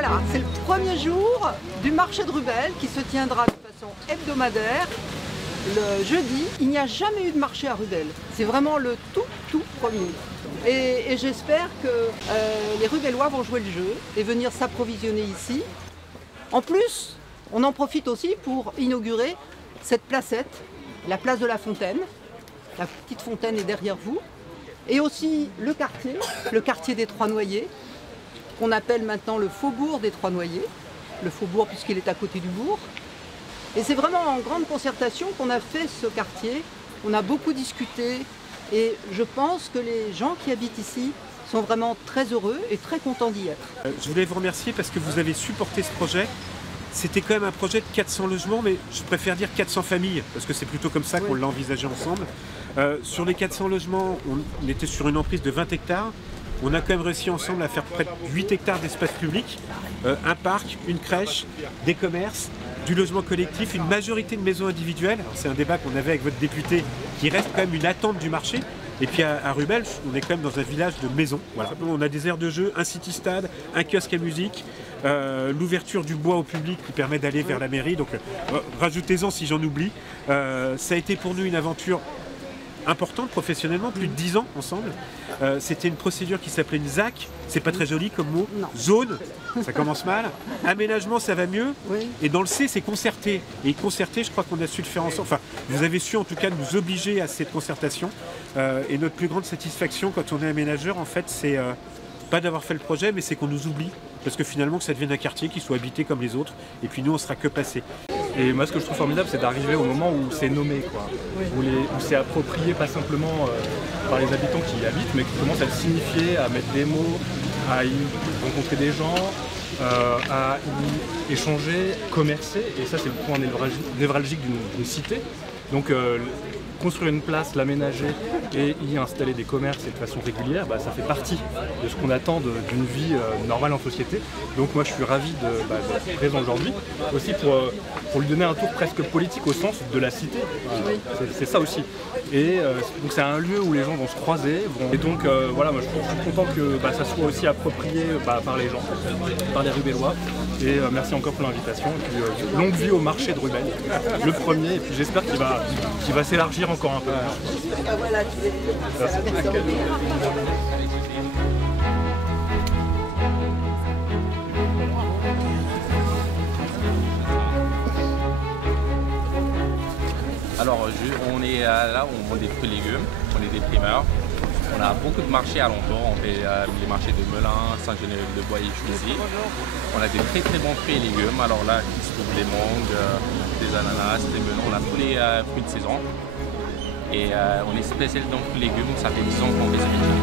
Voilà, c'est le premier jour du marché de Rubel qui se tiendra de façon hebdomadaire le jeudi. Il n'y a jamais eu de marché à Rubel. C'est vraiment le tout premier. Et j'espère que les Rubellois vont jouer le jeu et venir s'approvisionner ici. En plus, on en profite aussi pour inaugurer cette placette, la place de la Fontaine. La petite fontaine est derrière vous. Et aussi le quartier des Trois-Noyers, qu'on appelle maintenant le faubourg des Trois-Noyers. Le faubourg puisqu'il est à côté du bourg. Et c'est vraiment en grande concertation qu'on a fait ce quartier. On a beaucoup discuté et je pense que les gens qui habitent ici sont vraiment très heureux et très contents d'y être. Je voulais vous remercier parce que vous avez supporté ce projet. C'était quand même un projet de 400 logements, mais je préfère dire 400 familles, parce que c'est plutôt comme ça qu'on l'a envisagé ensemble. Sur les 400 logements, on était sur une emprise de 20 hectares. On a quand même réussi ensemble à faire près de 8 hectares d'espace public, un parc, une crèche, des commerces, du logement collectif, une majorité de maisons individuelles. C'est un débat qu'on avait avec votre député qui reste quand même une attente du marché. Et puis à Rubel, on est quand même dans un village de maisons. Voilà. On a des aires de jeu, un city-stade, un kiosque à musique, l'ouverture du bois au public qui permet d'aller vers la mairie. Donc rajoutez-en si j'en oublie. Ça a été pour nous une aventure importante professionnellement, plus de 10 ans ensemble. C'était une procédure qui s'appelait une ZAC, c'est pas très joli comme mot. Non. Zone, ça commence mal. Aménagement, ça va mieux. Oui. Et dans le C, c'est concerté. Et concerté, je crois qu'on a su le faire ensemble. Enfin, vous avez su en tout cas nous obliger à cette concertation. Et notre plus grande satisfaction quand on est aménageur, en fait, c'est pas d'avoir fait le projet, mais c'est qu'on nous oublie. Parce que finalement, que ça devienne un quartier qui soit habité comme les autres. Et puis nous, on sera que passé. Et moi, ce que je trouve formidable, c'est d'arriver au moment où c'est nommé, quoi. Oui. Où c'est approprié, pas simplement par les habitants qui y habitent, mais qui commencent à le signifier, à mettre des mots, à y rencontrer des gens, à y échanger, commercer. Et ça, c'est le point névralgique d'une cité. Donc, construire une place, l'aménager et y installer des commerces et de façon régulière, bah, ça fait partie de ce qu'on attend d'une vie normale en société. Donc moi je suis ravi d'être présent aujourd'hui, aussi pour lui donner un tour presque politique au sens de la cité. C'est ça aussi. Et donc c'est un lieu où les gens vont se croiser. Et donc voilà, moi je suis content que ça soit aussi approprié par les gens, par les Rubellois. Et merci encore pour l'invitation. Et puis longue vie au marché de Rubel, le premier. Et puis j'espère qu'il va s'élargir encore un peu. Voilà, Alors, on est là, on vend des fruits et légumes, on est des primeurs. On a beaucoup de marchés alentours, on fait les marchés de Melun, Saint-Genéviève-de-Bois et Choisy. On a des très bons fruits et légumes. Alors là, il se trouve des mangues, des ananas, des melons, on a tous les fruits de saison. Et on est spécialisé dans les fruits et légumes, ça fait 10 ans qu'on fait ce métier.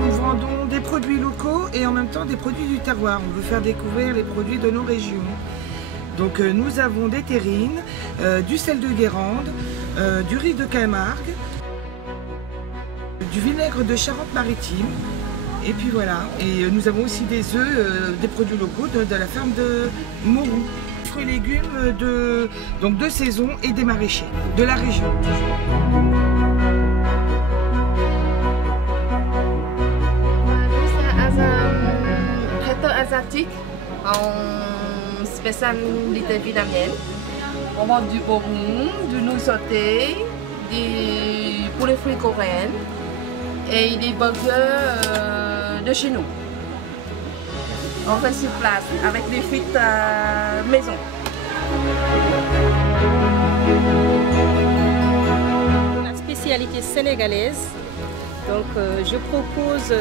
Nous vendons des produits locaux et en même temps des produits du terroir. On veut faire découvrir les produits de nos régions. Donc nous avons des terrines, du sel de Guérande, du riz de Camargue, du vinaigre de Charente-Maritime. Et puis voilà. Et nous avons aussi des œufs, des produits locaux de la ferme de Mourou. Fruits et légumes de saison et des maraîchers de la région. Traiteur asiatique en spécialité vietnamienne. On vend du bobon, du nouilles sautées, des poulets frits coréens et des burgers de chez nous. On fait sur place avec des frites maison. La spécialité sénégalaise. Donc je propose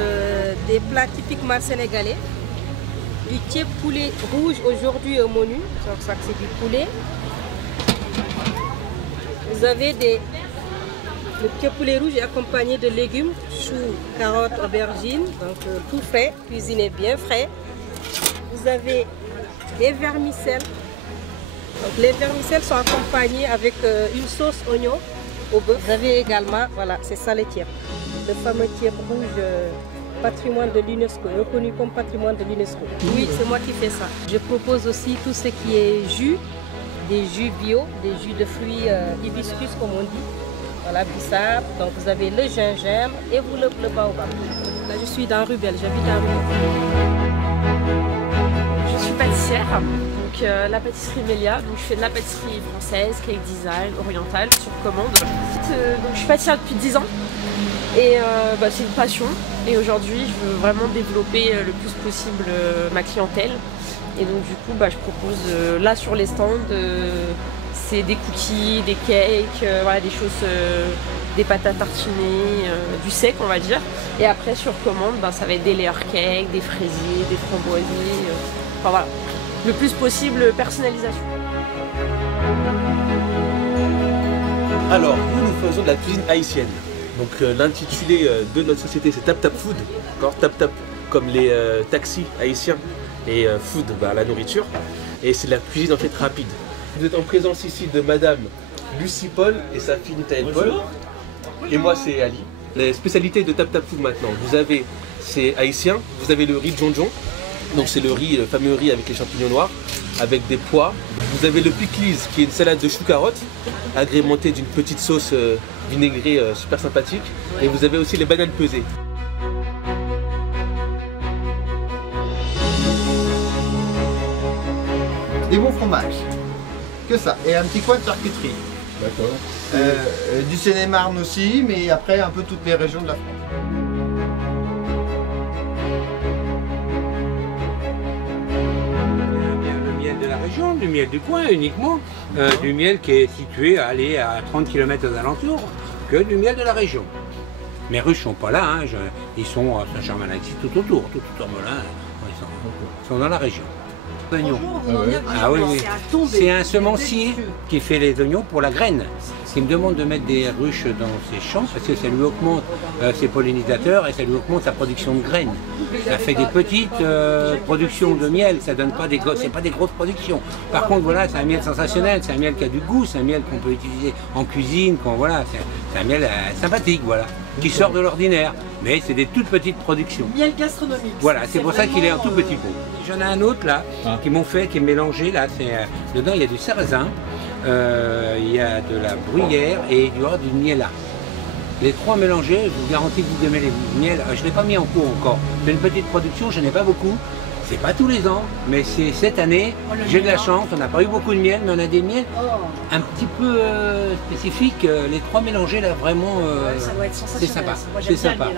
des plats typiquement sénégalais. Du thiep poulet rouge aujourd'hui au menu, donc ça c'est du poulet. Vous avez le thiep poulet rouge est accompagné de légumes, choux, carottes, aubergines, donc tout frais, cuisiné bien frais. Vous avez des vermicelles. Donc, les vermicelles sont accompagnées avec une sauce oignon au beurre. Vous avez également, voilà, c'est ça le thiep. Le fameux thiep rouge. Patrimoine de l'UNESCO, reconnu comme patrimoine de l'UNESCO. Oui, c'est moi qui fais ça. Je propose aussi tout ce qui est jus, des jus bio, des jus de fruits hibiscus comme on dit. voilà, bissap. Donc vous avez le gingembre et vous le baobab. Là je suis dans Rubel, j'habite à Rubel. Je suis pâtissière, donc la pâtisserie Mélia. Donc je fais de la pâtisserie française, cake design, orientale, sur commande. Donc je suis pâtissière depuis 10 ans et c'est une passion. Et aujourd'hui je veux vraiment développer le plus possible ma clientèle. Et donc du coup je propose là sur les stands c'est des cookies, des cakes, voilà, des choses, des pâtes à tartiner, du sec on va dire. Et après sur commande ça va être des layer cakes, des fraisiers, des framboisiers, enfin voilà, le plus possible personnalisation. Alors nous faisons de la cuisine haïtienne. Donc l'intitulé de notre société c'est Tap Tap Food, Tap Tap comme les taxis haïtiens et food, la nourriture. Et c'est de la cuisine en fait rapide. Vous êtes en présence ici de Madame Lucie Paul et sa fille Nitaël Paul. Et moi c'est Ali. La spécialité de Tap Tap Food maintenant, c'est haïtien, vous avez le riz djonjon. Donc c'est le fameux riz avec les champignons noirs, avec des pois. Vous avez le pickles qui est une salade de chou-carotte, agrémentée d'une petite sauce vinaigrée super sympathique. Et vous avez aussi les bananes pesées. Des bons fromages, que ça, et un petit coin de charcuterie. D'accord. Du Seine-et-Marne aussi, mais après un peu toutes les régions de la France. Le miel de la région, du miel du coin uniquement, du miel qui est situé à 30 km aux alentours, que du miel de la région. Mes ruches sont pas là, hein, ils sont à Saint-Germain-Laxi tout autour, tout en Melun, ils sont dans la région. Oignons. Ah oui, oui. C'est un semencier qui fait les oignons pour la graine. Il me demande de mettre des ruches dans ses champs parce que ça lui augmente ses pollinisateurs et ça lui augmente sa production de graines. Ça fait des petites productions de miel, ça donne pas des c'est pas des grosses productions. Par contre voilà, c'est un miel sensationnel, c'est un miel qui a du goût, c'est un miel qu'on peut utiliser en cuisine, voilà, c'est un miel sympathique, voilà, qui sort de l'ordinaire. Mais c'est des toutes petites productions. Miel gastronomique. Voilà, c'est pour ça qu'il est en tout petit pot. J'en ai un autre là, qui m'ont fait, qui est mélangé là. Dedans il y a du sarrasin, il y a de la bruyère et il y aura du miela. Les trois mélangés, je vous garantis que vous aimez les miels. Je ne l'ai pas mis en cours encore. C'est une petite production, je n'ai pas beaucoup. C'est pas tous les ans, mais c'est cette année. J'ai de la chance, on n'a pas eu beaucoup de miel, mais on a des miels un petit peu spécifiques. Les trois mélangés là, vraiment, ça doit être c'est sympa. Moi, j'aime bien le miel, sympa.